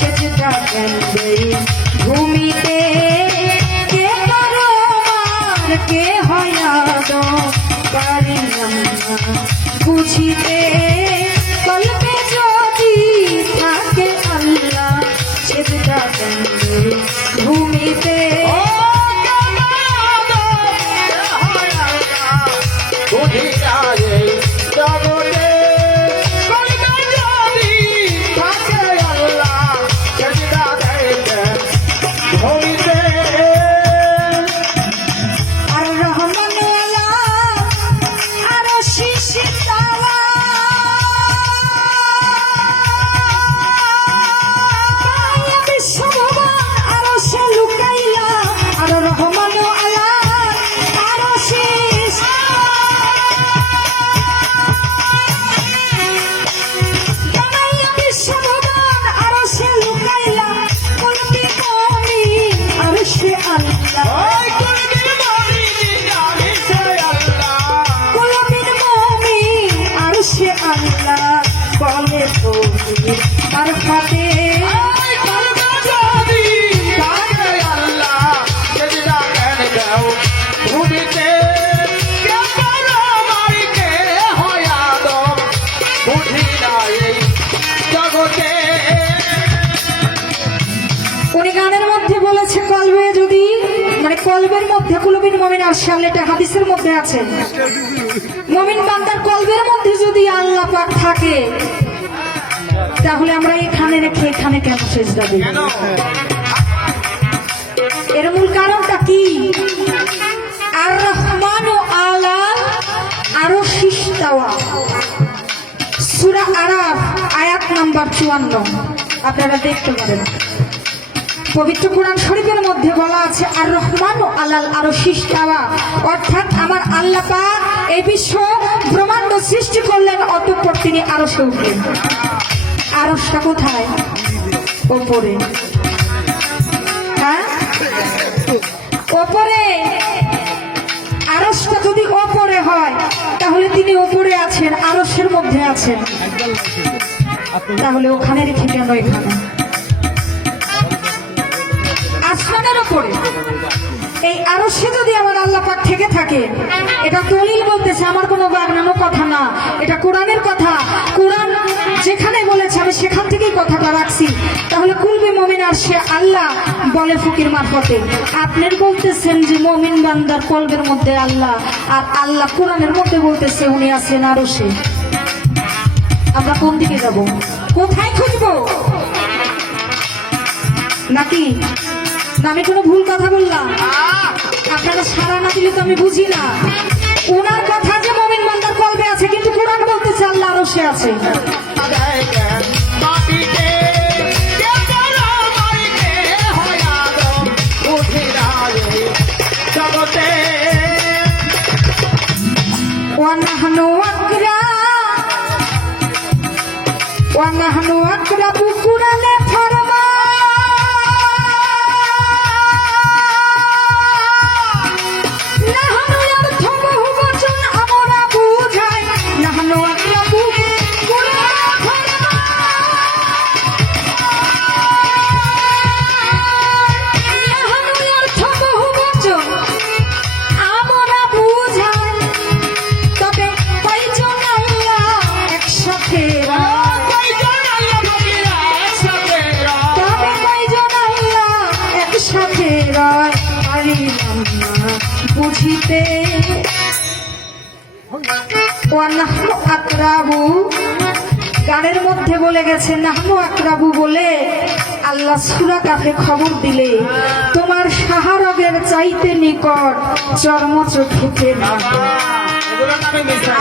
সেজদা কেন্দ্রে ভূমিতে কে পরমার কে হয় আদম পারিলাম না বুঝিতে কল্পে যদি থাকে আল্লাহ সেজদা কেন্দ্রে ভূমিতে আর ফাতে উনি গানের মধ্যে বলেছে কলবে যদি মানে কলবের মধ্যে কুলুবিন মুমিন আর সামনেটা হাদিসের মধ্যে আছে মুমিন বান্দার কলবের মধ্যে যদি আল্লাহ পাক থাকে তাহলে আমরা এখানে রেখে এখানে কেন সেজদা দেব এর মূল কারণটা কি আর রহমানু আলাল আরশিস ইস্তাওয়া সূরা আরাফ আয়াত নাম্বার 54 আপনারা দেখতে পারেন পবিত্র কোরআন শরীফের মধ্যে বলা আছে আর রহমানু আলাল আরশিস ইস্তাওয়া অর্থাৎ আমার আল্লাহ পাক এই বিশ্ব ব্রহ্মাণ্ড সৃষ্টি করলেন অতঃপর তিনি আরশে উঠলেন আরশটা কোথায় ওপরে হ্যাঁ ওপরে আরশটা যদি ওপরে হয় তাহলে তিনি ওপরে আছেন আরশের মধ্যে আছেন তাহলে ওখানে রেখে কেন এখানে আসমানের ওপরে এই আরশে যদি আমার আল্লাহ পাক থেকে থাকে এটা দলিল বলতেছে আমার কোনো বাগনানো কথা না এটা কোরআনের কথা কোরআন যেখানে বলেছে আমি সেখান থেকেই কথাটা রাখছি তাহলে কুলবে মুমিন আর সে আল্লাহ বলে ফকির মারফতে আপনার বলতেছেন যে মুমিন বান্দার কলবের মধ্যে আল্লাহ আর আল্লাহ কোরআনের মধ্যে বলতেছে উনি আছেন আরশে আমরা কোন দিকে যাব কোথায় খুঁজবো নাকি আমি কোনো ভুল কথা বললাম আপনারা সারা না দিলে তো আমি বুঝি না ওনার কথা যে মুমিন বান্দার কলবে আছে কিন্তু কোরআন বলতেছে আল্লাহ আরশে আছে ওয়ানাহনু আকরাবু কুরআনে ফরমা নাহনু ইয়ারথবু বচন আমরা বুঝাই নাহনু আকরাবু কুরআনে ফরমা নাহনু ইয়ারথবু বচন আমরা বুঝাই তবে কয়জন আল্লাহ একসাথে বুঝিতে গানের মধ্যে বলে গেছে নাহনু আকরাবু বলে আল্লাহ সূরা কাফে খবর দিলে তোমার সাহারগের চাইতে নিকট চর্ম চোখেতে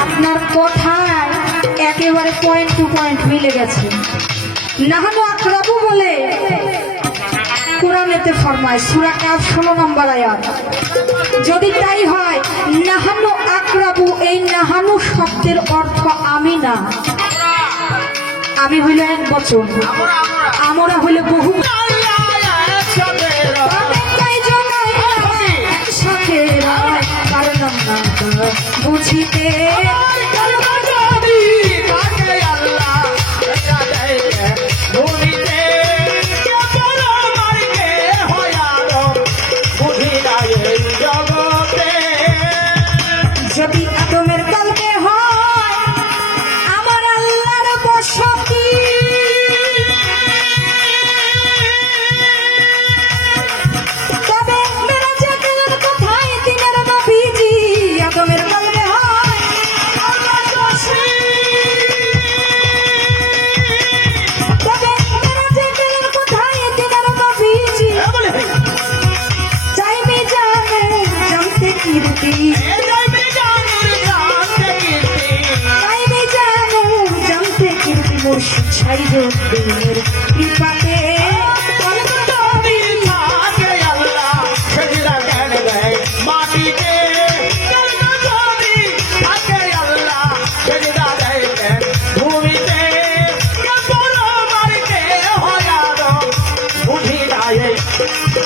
আপনার কথায় একেবারে পয়েন্ট টু পয়েন্ট মিলে গেছে নাহনু আকরাবু বলে কোরআনেতে ফরমায় সূরা কাফ 16 নম্বর আয়াত যদি তাই হয় নাহানু আকরাবু এই নাহানু শব্দের অর্থ আমি না আমি হইল এক বচন আমরা হইল বহু বুঝিতে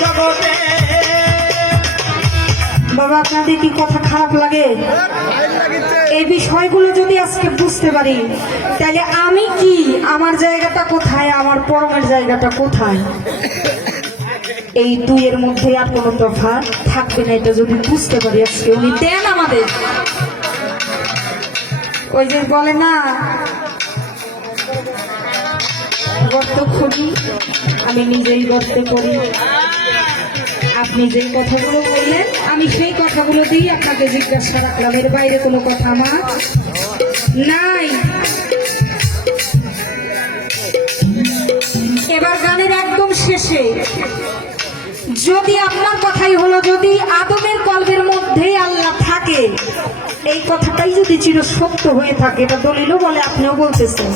জগতে। বাবা আপনাদের কি কথা খারাপ লাগে? এই বিষয়গুলো যদি আজকে বুঝতে পারি তাহলে আমি কি, আমার জায়গাটা কোথায়, আমার পরমের জায়গাটা কোথায়, এই দুইয়ের মধ্যে আর কোনো তফাৎ থাকবে না। এটা যদি বুঝতে পারি আজকে উনি দেন আমাদের। ওই যে বলে না গর্ত খুঁড়ি, আমি নিজেই গর্তে করি। আপনি যেই কথাগুলো বললেন আমি সেই কথাগুলো দিয়ে আপনাকে জিজ্ঞাসা রাখলাম, এর বাইরে কোনো কথা আমার নাই। এবার গানের একদম শেষে যদি আপনার কথাই হলো, যদি আদমের কলবের মধ্যেই আল্লাহ থাকে, এই কথাটাই যদি চির সত্য হয়ে থাকে, এটা দলিলও বলে, আপনিও বলতেছেন,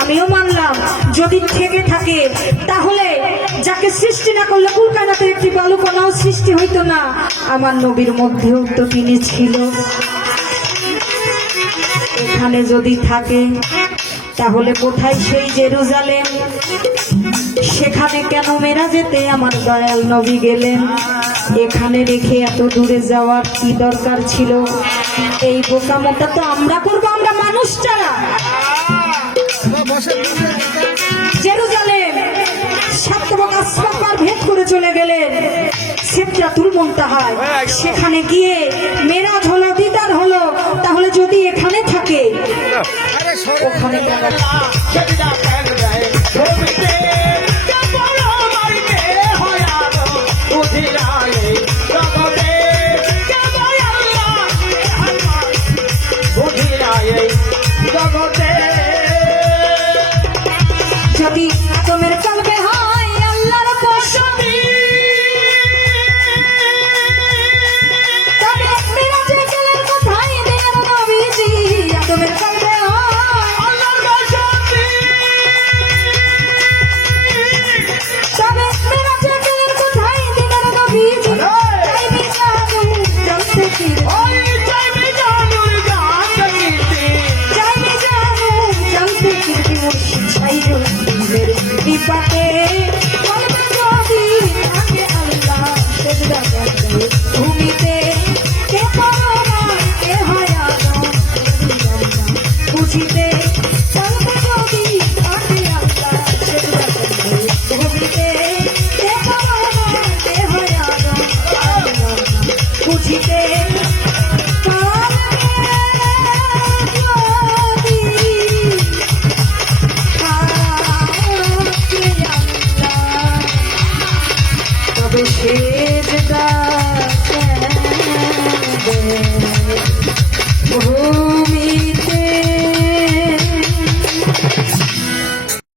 আমিও মানলাম, যদি থেকে থাকে তাহলে যাকে সৃষ্টি না করলে কুল কায়নাতের একটি বালুকণাও সৃষ্টি হইতো না। আমার নবীর মধ্যেও তো তিনি ছিল। এখানে যদি থাকে তাহলে কোথায় সেই জেরুজালেম? সেখানে কেন মেরাজেতে আমার দয়াল নবী গেলেন? এখানে রেখে এত দূরে যাওয়ার কি দরকার ছিল? এই বোকামোটা তো আমরা করবো, আমরা মানুষ ছাড়া। জেরুজালেম সাতবক আসমান পার ভেদ করে চলে গেলেন সিদরাতুল মুনতাহায়। সেখানে গিয়ে মেরাজ হলো, দিদার হলো। তাহলে যদি এখানে থাকে ওখানে যদি আদমের কলবে হয় আল্লাহর পছন্দ, তবে মেরাজে গেলেন কোথায় দেয়ার নবীজি? আদমের কলবে হয় আল্লাহর পছন্দ, তবে মেরাজে গেলেন কোথায় দেয়ার নবীজি? তাই বিজানু জানতে কি, ওই তাই বিজানু জানতে কি মুর্শিদ সাইরুল বিপাকে কলবে যদি থাকে আল্লাহ সেজদা করতে ভূমিতে, কে পারা কে হয় আদম বুঝিতে, কলবে যদি থাকে আল্লাহ সেজদা করতে ভূমিতে, কে পারা কে হয় আদম বুঝিতে। তবে সেজদা